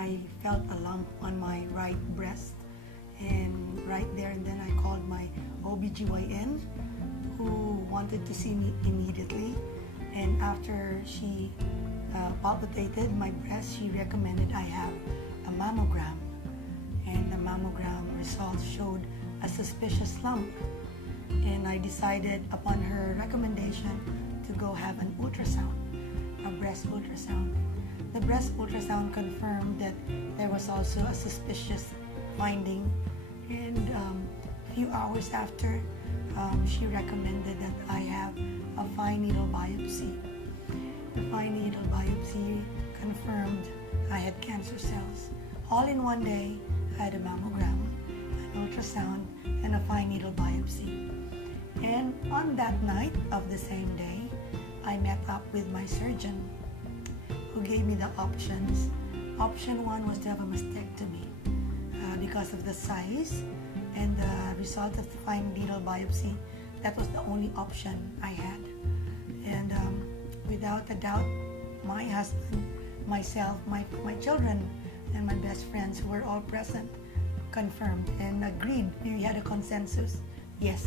I felt a lump on my right breast. And right there and then I called my OBGYN, who wanted to see me immediately. And after she palpated my breast, she recommended I have a mammogram. And the mammogram results showed a suspicious lump. And I decided, upon her recommendation, to go have an ultrasound, a breast ultrasound. The breast ultrasound confirmed that there was also a suspicious finding. And a few hours after, she recommended that I have a fine needle biopsy. The fine needle biopsy confirmed I had cancer cells. All in one day, I had a mammogram, an ultrasound, and a fine needle biopsy. And on that night of the same day, I met up with my surgeon, who gave me the options. Option one was to have a mastectomy because of the size and the result of the fine needle biopsy. That was the only option I had. And without a doubt, my husband, myself, my children, and my best friends who were all present confirmed and agreed. We had a consensus. Yes,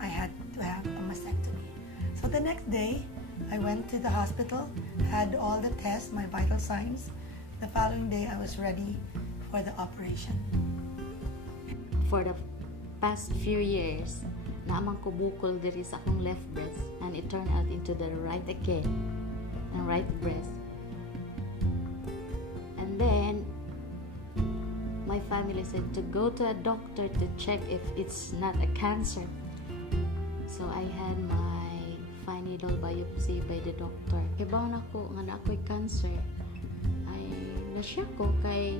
I had to have a mastectomy. So the next day, I went to the hospital, had all the tests, my vital signs. The following day, I was ready for the operation. For the past few years, naamang ko bukol diri sa akong left breast, and it turned out into the right again, and right breast. And then my family said to go to a doctor to check if it's not a cancer. So I had my fine needle biopsy by the doctor. Kibaw na ko nga na ako'y cancer. Ay nasya ko kay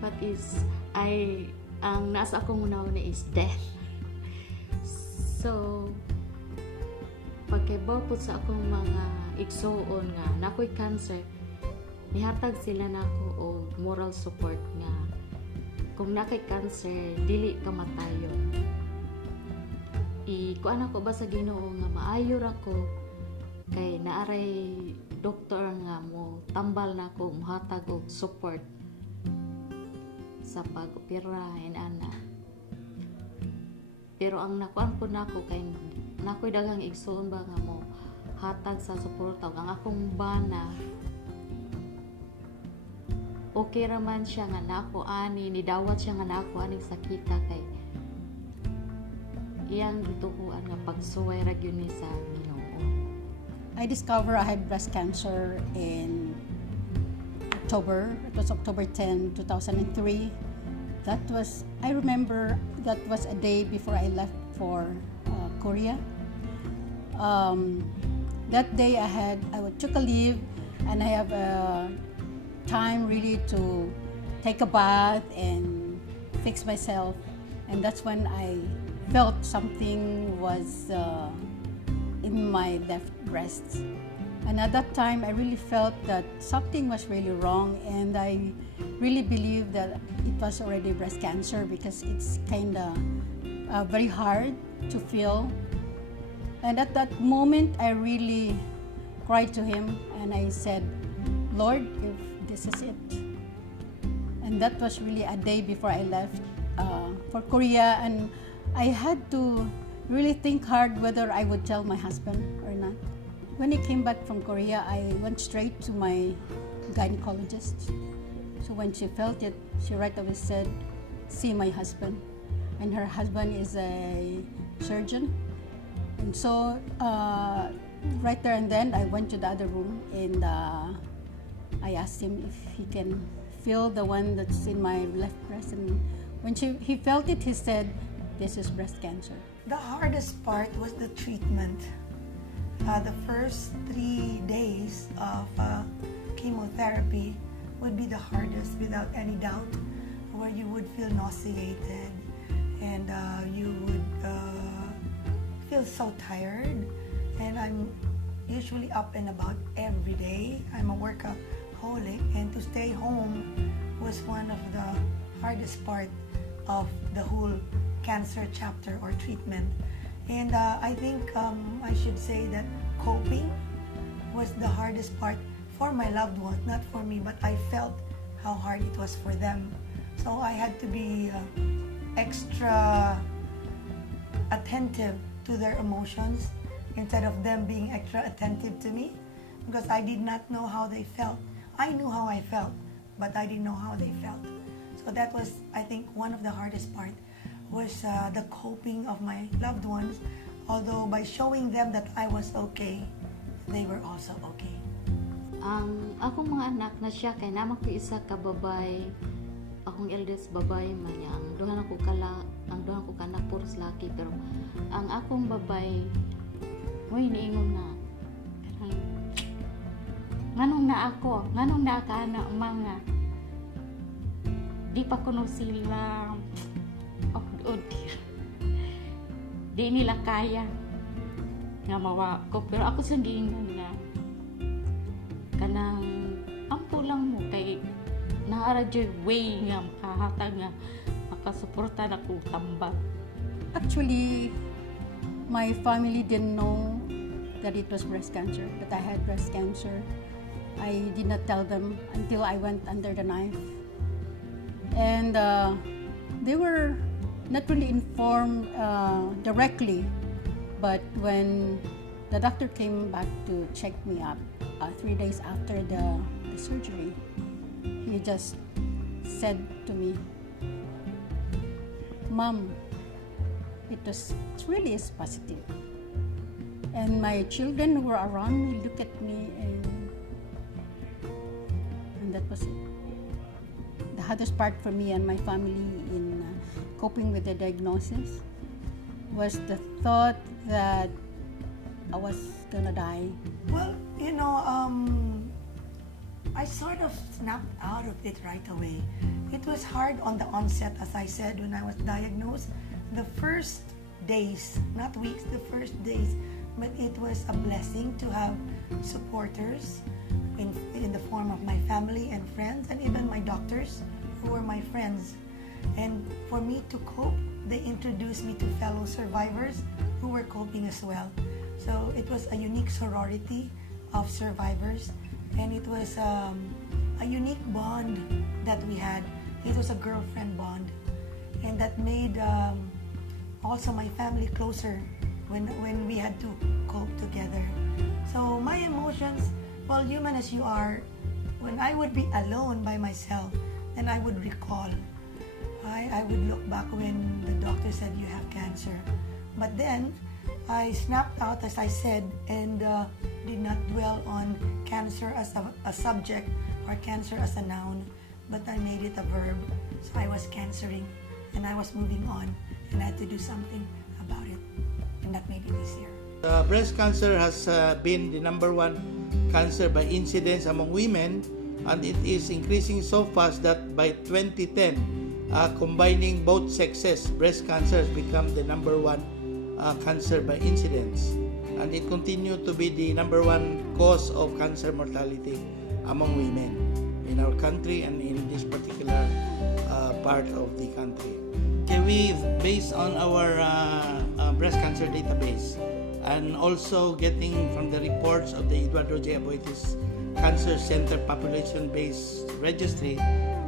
what is ang nasa akong una-una is death. So pagkibaw po sa akong mga igsuon nga na ako'y cancer, nihatag sila nako og moral support nga kung na kay cancer dili ka matayo. Kuan ako ba sa Ginoo nga maayo ra ko kay naaray doktor nga mo tambal nako mohatag og support sa pag-opera and ana. Pero ang nakuan po nako kay nakoy daghang igsoon ba nga mo hatag sa suporta ang akong bana. Okay raman siya nga nako ani nidawat siya nga nako aning sakita kay iyang gitukuan nga pagsuway ra gyud ni sa Ginoo. I discovered I had breast cancer in October. It was October 10, 2003. I remember that was a day before I left for Korea. That day I took a leave and I have time really to take a bath and fix myself. And that's when I felt something was in my left breast. And at that time, I really felt that something was really wrong, and I really believed that it was already breast cancer because it's kind of very hard to feel. And at that moment, I really cried to Him, and I said, Lord, if this is it. And that was really a day before I left for Korea, and I had to really think hard whether I would tell my husband or not. When he came back from Korea, I went straight to my gynecologist. So when she felt it, she right away said, see my husband. And her husband is a surgeon. And so right there and then, I went to the other room and I asked him if he can feel the one that's in my left breast. And when he felt it, he said, this is breast cancer. The hardest part was the treatment. The first 3 days of chemotherapy would be the hardest, without any doubt, where you would feel nauseated and you would feel so tired. And I'm usually up and about every day. I'm a workaholic, and to stay home was one of the hardest part of the whole cancer chapter or treatment. And I think I should say that coping was the hardest part for my loved ones, not for me, but I felt how hard it was for them. So I had to be extra attentive to their emotions instead of them being extra attentive to me, because I did not know how they felt. I knew how I felt, but I didn't know how they felt. So that was, I think, one of the hardest part was the coping of my loved ones. Although by showing them that I was okay, they were also okay. Ang akong mga anak na siya kay naman ko isa ka babay, akong eldest babay man niya. Ang duha ko kanak puros laki, pero ang akong babay moy niingon na nganong na ka na mga di pa kuno sila od di nila kaya nga mawa ko, pero ako sa giingon na kanang ampo lang mo kay naara joy way nga makahatag nga makasuporta na ko tambak. Actually, my family didn't know that it was breast cancer, that I had breast cancer. I did not tell them until I went under the knife. And they were not really informed directly, but when the doctor came back to check me up 3 days after the surgery, he just said to me, "Mom, it really is positive." And my children who were around me look at me, and that was it. The hardest part for me and my family in coping with the diagnosis was the thought that I was gonna die. Well, I sort of snapped out of it right away. It was hard on the onset, as I said, when I was diagnosed. The first days, not weeks, the first days, but it was a blessing to have supporters in the form of my family and friends, and even my doctors who were my friends. And for me to cope, they introduced me to fellow survivors who were coping as well. So it was a unique sorority of survivors, and it was a unique bond that we had. It was a girlfriend bond, and that made also my family closer when we had to cope together. So my emotions, well, human as you are, when I would be alone by myself, then I would recall. I would look back when the doctor said you have cancer. But then I snapped out, as I said, and did not dwell on cancer as a subject or cancer as a noun, but I made it a verb. So I was cancering, and I was moving on, and I had to do something about it, and that made it easier. Breast cancer has been the number one cancer by incidence among women, and it is increasing so fast that by 2010, combining both sexes, breast cancer has become the number one cancer by incidence, and it continued to be the number one cause of cancer mortality among women in our country and in this particular part of the country. Okay, based on our breast cancer database, and also getting from the reports of the Eduardo J. Aboitiz Cancer Center Population-Based Registry,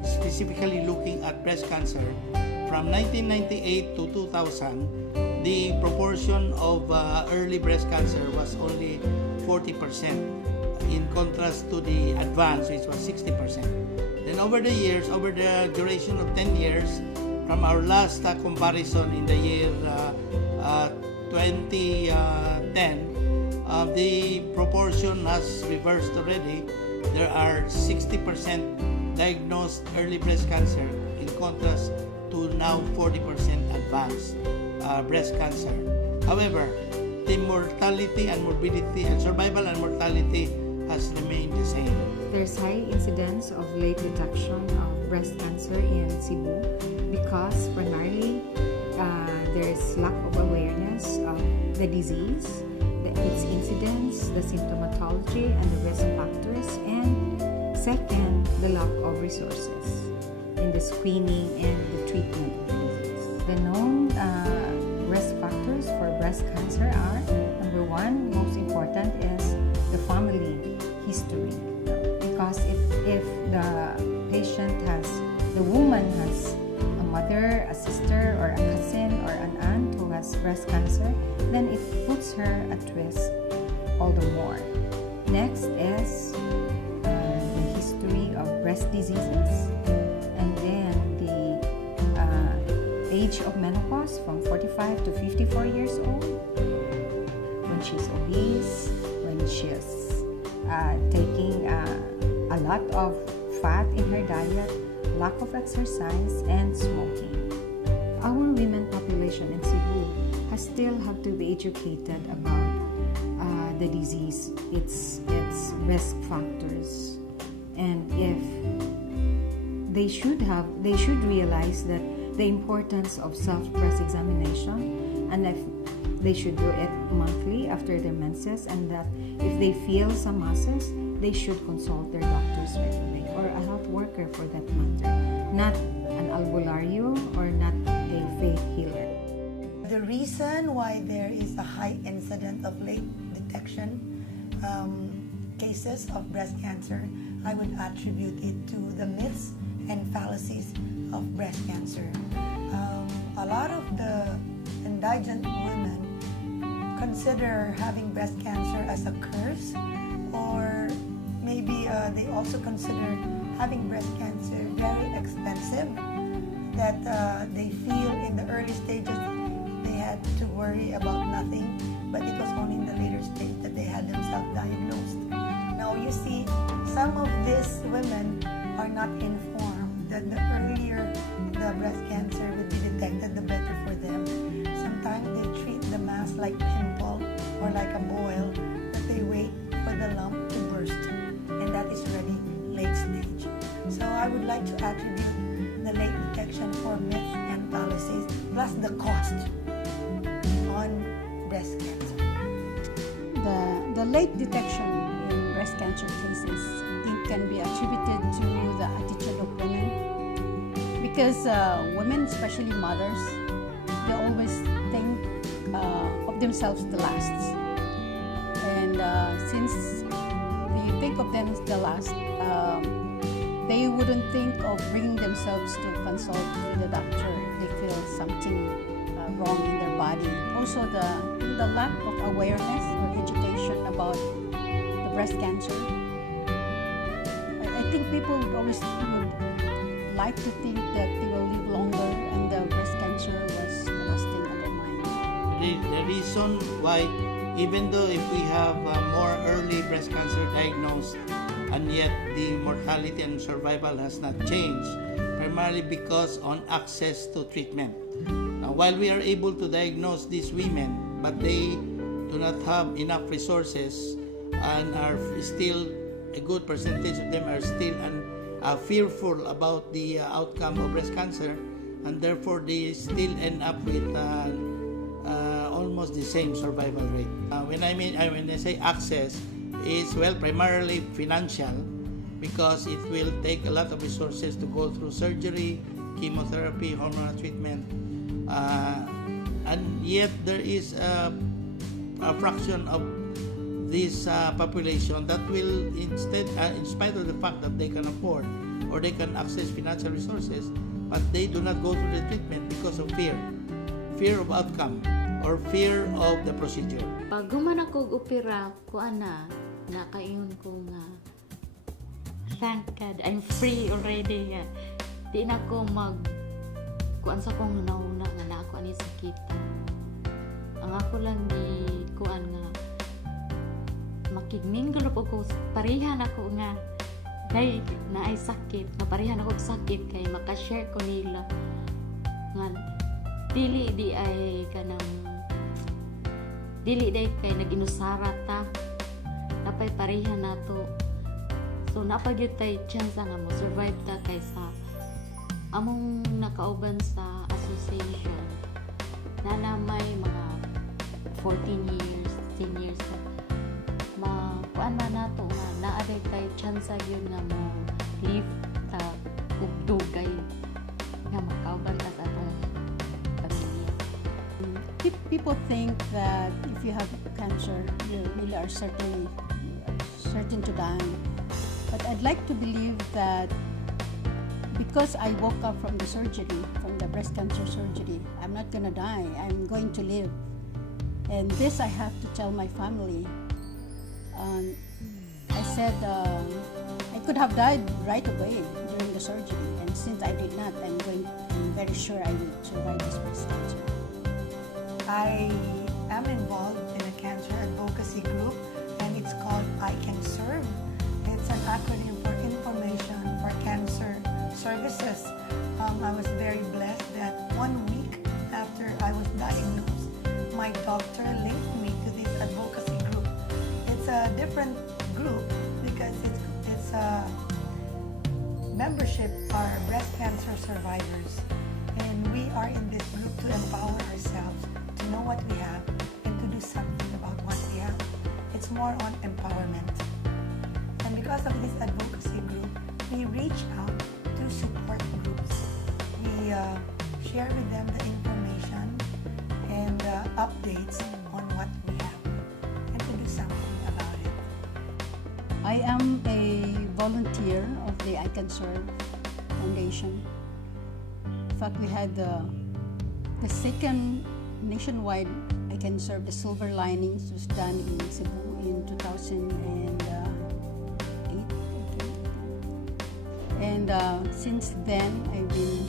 specifically looking at breast cancer, from 1998 to 2000, the proportion of early breast cancer was only 40%, in contrast to the advanced, which was 60%. Then over the years, over the duration of 10 years, from our last comparison in the year 2010, the proportion has reversed already. There are 60% diagnosed early breast cancer, in contrast to now 40% advanced breast cancer. However, the mortality and morbidity and survival and mortality has remained the same. There's high incidence of late detection of breast cancer in Cebu because primarily there's lack of awareness of the disease, its incidence, the symptomatology, and the risk factors, and second, the lack of resources in the screening and the treatment of the disease. The known risk factors for breast cancer are, number one, most important is the family history. taking a lot of fat in her diet, lack of exercise, and smoking. Our women population in Cebu has still have to be educated about the disease, its risk factors, and if they should realize that the importance of self-breast examination, and if they should do it monthly after their menses, and that if they feel some masses, they should consult their doctors right away, or a health worker for that matter, not an albularyo or not a faith healer. The reason why there is a high incidence of late detection cases of breast cancer, I would attribute it to the myths and fallacies of breast cancer. A lot of the indigent women consider having breast cancer as a curse, or maybe they also consider having breast cancer very expensive, that they feel in the early stages they had to worry about nothing, but it was only in the later stage that they had themselves diagnosed. Now you see, some of these women are not informed that the earlier the breast cancer would be detected, the better for them. Sometimes they treat the mass like pimple or like a boil, but they wait for the lump to burst, and that is already late stage. So I would like to attribute the late detection for myths and fallacies, plus the cost on breast cancer. The late detection in breast cancer cases, I think, can be attributed to the attitude of women, because women, especially mothers, they always think of themselves the last, and since they think of them the last, they wouldn't think of bringing themselves to consult with the doctor if they feel something wrong in their body. Also, the lack of awareness or education about the breast cancer. I think people would always would like to think that they will live longer, and the breast cancer was the last thing on their mind. The reason why, even though if we have more early breast cancer diagnosed, and yet the mortality and survival has not changed, primarily because on access to treatment. While we are able to diagnose these women, but they do not have enough resources, and are still, a good percentage of them are still fearful about the outcome of breast cancer, and therefore they still end up with almost the same survival rate. When I say access, is, well, primarily financial, because it will take a lot of resources to go through surgery, chemotherapy, hormonal treatment, and yet there is a fraction of this population that will instead, in spite of the fact that they can afford or they can access financial resources, but they do not go through the treatment because of fear of outcome or fear of the procedure. Pag guman ako opera ko nakaingon ko nga thank God I'm free already nga. Di na ko kuan sa kong nauna nga na ako ani sakit. Ang ako lang ni kuan nga makigmingle po ko, parihan ako nga day na ay sakit, naparihan ako sakit kay makashare ko nila nga dili di ay kay nag-inusara ta, napay parihan nato, so napagyud tay chance nga mo survive ta kaysa among nakauban sa association na may mga 14 years 10 years kuan man nato nga naaday tay chance gyud nga mo live ta ug dugay nga makauban ta sa atong pamilya. People think that if you have cancer, you really are certain to die. But I'd like to believe that because I woke up from the surgery, from the breast cancer surgery, I'm not gonna die. I'm going to live. And this I have to tell my family. I said I could have died right away during the surgery, and since I did not, I'm very sure I will survive this breast cancer. I am involved in a cancer advocacy group, and it's called I Can Serve. I was very blessed that 1 week after I was diagnosed, my doctor linked me to this advocacy group. It's a different group because it's a membership are breast cancer survivors, and we are in this group to empower ourselves to know what we have and to do something about what we have. It's more on empowerment. And because of this advocacy group, we reach out to support groups. We share with them the information and updates on what we have and to do something about it. I am a volunteer of the I Can Serve Foundation. In fact, we had the second nationwide I Can Serve, the Silver Linings, was done in Cebu in 2008. And since then, I've been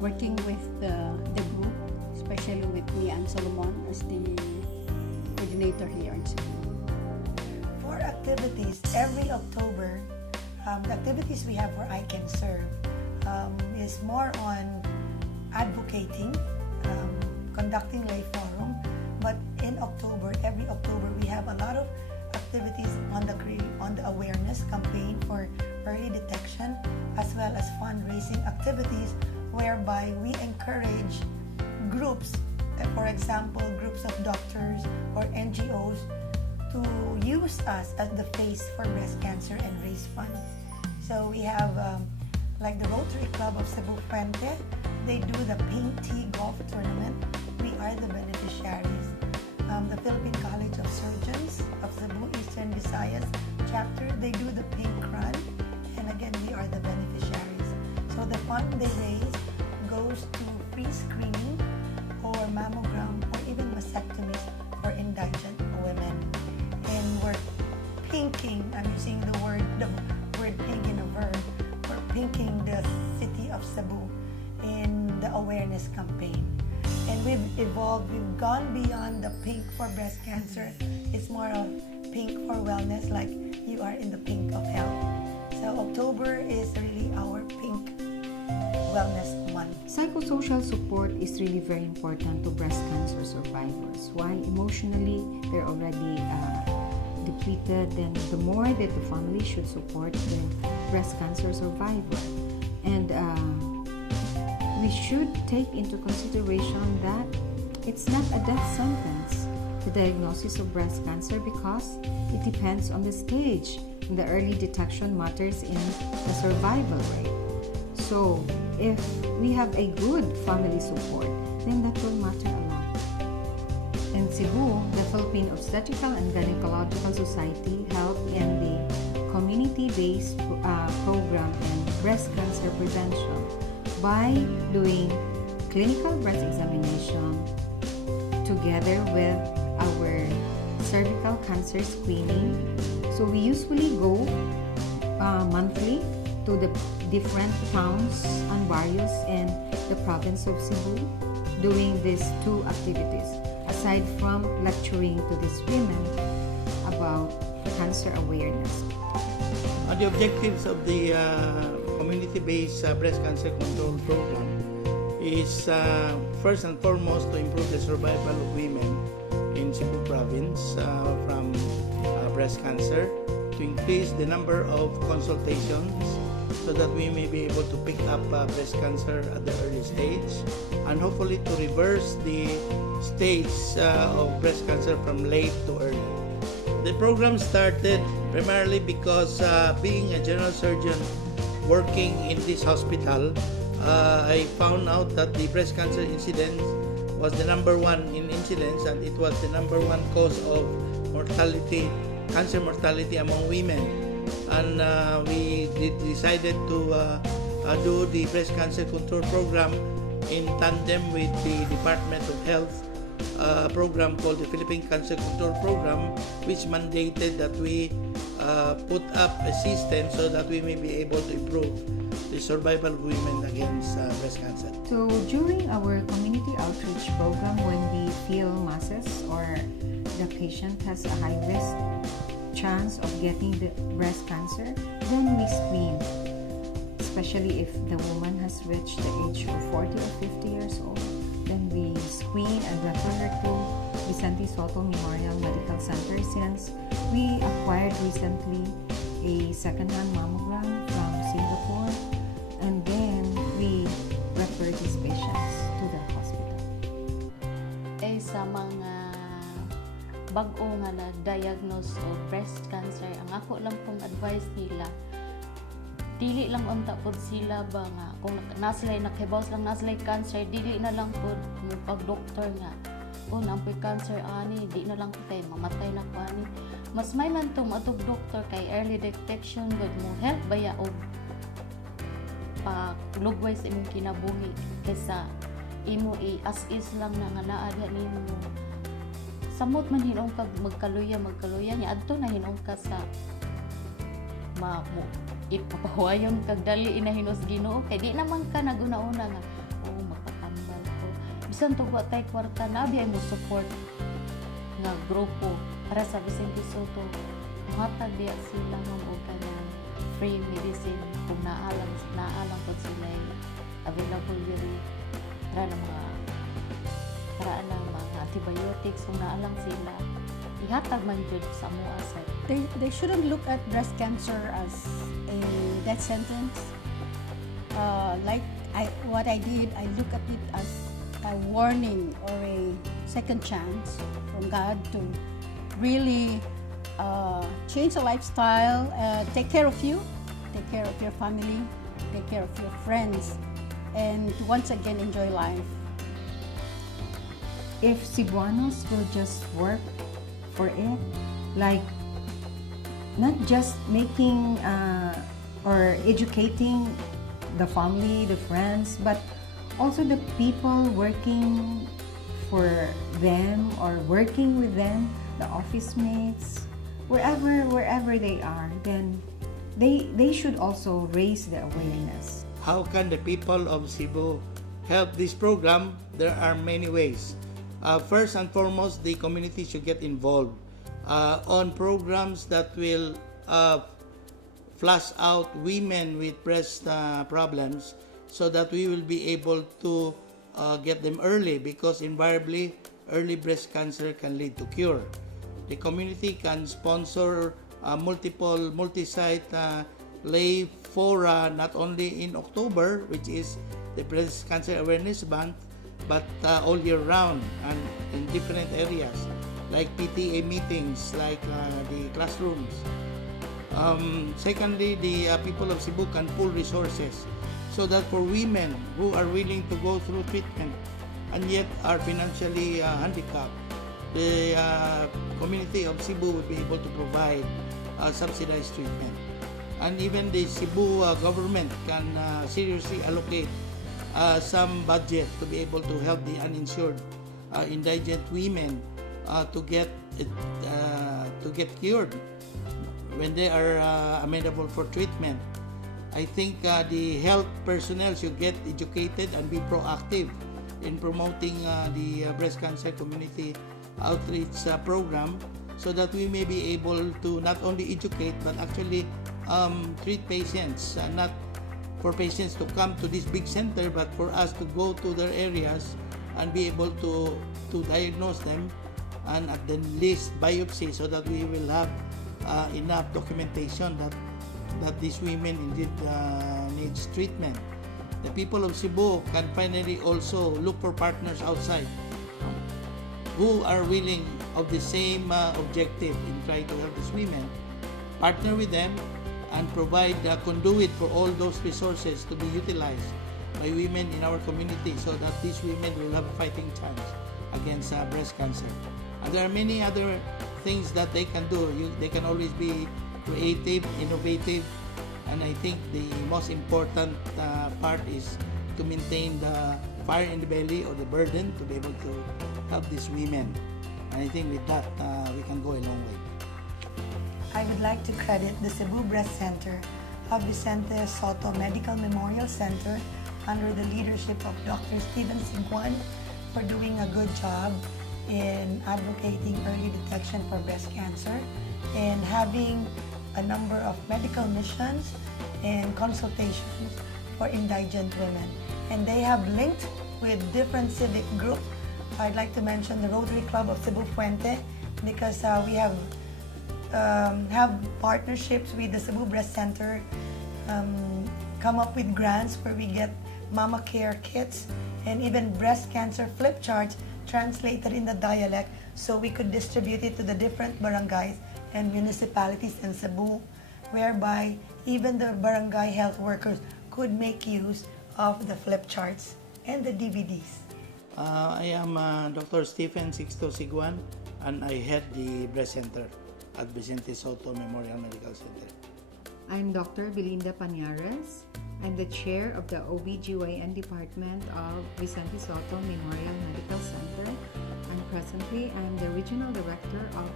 working with the group, especially with me and Solomon as the coordinator here in Cebu. For activities, every October, the activities we have for I Can Serve is more on advocating, conducting lay forum. But in October, every October, we have a lot of activities on the awareness campaign for early detection, as well as fundraising activities whereby we encourage groups, for example, groups of doctors or NGOs, to use us as the face for breast cancer and raise funds. So we have like the Rotary Club of Cebu Puente, they do the Pink Tea Golf Tournament. We are the beneficiaries. The Philippine College of Surgeons of Cebu Eastern Visayas chapter, they do the Pink Run, and again, we are the beneficiaries. So the fund they raise goes to free screening or mammogram or even mastectomies for indigent women. And we're pinking, I'm using the word pink in a verb, we're pinking the city of Cebu in the awareness campaign. And we've evolved, we've gone beyond the pink for breast cancer. It's more of pink for wellness, like you are in the pink of health. So October is really our pink wellness month. Psychosocial support is really very important to breast cancer survivors. While emotionally they're already depleted, then the more that the family should support the breast cancer survivor. And we should take into consideration that it's not a death sentence, the diagnosis of breast cancer, because it depends on the stage. And the early detection matters in the survival rate. So if we have a good family support, then that will matter a lot. In Cebu, the Philippine Obstetrical and Gynecological Society helped in the community-based program in breast cancer prevention by doing clinical breast examination together with our cervical cancer screening. So we usually go monthly to the different towns and barrios in the province of Cebu doing these two activities, aside from lecturing to these women about cancer awareness. The objectives of the community-based breast cancer control program is first and foremost to improve the survival of women in Cebu province from breast cancer, to increase the number of consultations so that we may be able to pick up breast cancer at the early stage, and hopefully to reverse the stage of breast cancer from late to early. The program started primarily because being a general surgeon working in this hospital, I found out that the breast cancer incidence was the number one in incidence, and it was the number one cause of mortality, cancer mortality among women. And we decided to do the breast cancer control program in tandem with the Department of Health program called the Philippine Cancer Control Program, which mandated that we put up a system so that we may be able to improve the survival of women against breast cancer. So during our community outreach program, when we feel masses or the patient has a high risk chance of getting the breast cancer, then we screen, especially if the woman has reached the age of 40 or 50 years old. Then we screen and refer her to Vicente Soto Memorial Medical Center, since we acquired recently a second-hand mammogram from Singapore, and then we refer these patients to the hospital. Sa mga bag-o nga na diagnose o breast cancer, ang ako lang pong advice nila, dili lang unta pod sila ba nga kung naslay nakibaws lang naslay cancer, dili na lang pod mo pag doktor nga nampoy cancer ani, di na lang kay mamatay na ko ani. Mas may man tong atog doktor kay early detection good mo help baya og lugway sa imong kinabuhi kaysa imo as is lang na nga naa diha nimo samot man hinong kag magkaluya niya adto na hinong ka sa ipapahuayon kag dali inahinos Ginoo kay di naman ka naguna-una nga makatambal ko bisan tuwa tay kwarta na biya mo support nga grupo para sa Vicente Soto matag diya sila ng og kanang free medicine kung naalang po sila available diri para ng mga antibiotics kung naalang sila ihatag man jud sa mua sir. They shouldn't look at breast cancer as a death sentence. What I did, I look at it as a warning or a second chance from God to really change the lifestyle, take care of you, take care of your family, take care of your friends, and to once again enjoy life. If Cebuanos will just work for it, like not just making or educating the family, the friends, but also the people working for them or working with them, the office mates, wherever they are, then they should also raise the awareness. How can the people of Cebu help this program? There are many ways. First and foremost, the community should get involved on programs that will flush out women with breast problems so that we will be able to get them early, because invariably early breast cancer can lead to cure. The community can sponsor multiple multi-site lay fora, not only in October, which is the Breast Cancer Awareness Month, but all year round and in different areas like PTA meetings, like the classrooms. Secondly, the people of Cebu can pool resources so that for women who are willing to go through treatment and yet are financially handicapped, the community of Cebu will be able to provide subsidized treatment. And even the Cebu government can seriously allocate some budget to be able to help the uninsured indigent women to get cured when they are amenable for treatment. I think the health personnel should get educated and be proactive in promoting the breast cancer community outreach program, so that we may be able to not only educate but actually treat patients, not for patients to come to this big center, but for us to go to their areas and be able to diagnose them, and at the least biopsy, so that we will have enough documentation that these women indeed needs treatment. The people of Cebu can finally also look for partners outside who are willing of the same objective in trying to help these women, partner with them, and provide a conduit for all those resources to be utilized by women in our community, so that these women will have a fighting chance against breast cancer. And there are many other things that they can do. They can always be creative, innovative, and I think the most important part is to maintain the fire in the belly or the burden to be able to help these women. And I think with that, we can go a long way. I would like to credit the Cebu Breast Center of Vicente Soto Medical Memorial Center under the leadership of Dr. Steven Siguan for doing a good job in advocating early detection for breast cancer and having a number of medical missions and consultations for indigent women. And they have linked with different civic groups. I'd like to mention the Rotary Club of Cebu Fuente, because we have partnerships with the Cebu Breast Center, come up with grants where we get mama care kits and even breast cancer flip charts translated in the dialect, so we could distribute it to the different barangays and municipalities in Cebu, whereby even the barangay health workers could make use of the flip charts and the DVDs. I am Dr. Stephen Sixto Siguan, and I head the breast center at Vicente Soto Memorial Medical Center. I'm Dr. Belinda Pañares. I'm the chair of the OBGYN department of Vicente Soto Memorial Medical Center, and presently I'm the regional director of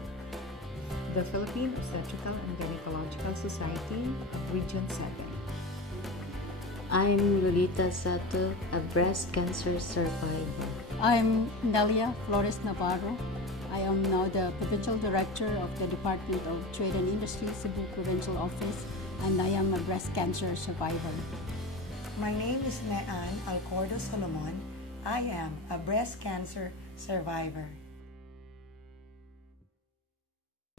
the Philippine Obstetrical and Gynecological Society, Region 7. I'm Lolita Sato, a breast cancer survivor. I'm Nelia Flores Navarro. I am now the Provincial Director of the Department of Trade and Industry, Cebu Provincial Office, and I am a breast cancer survivor. My name is Nean Alcordo Solomon. I am a breast cancer survivor.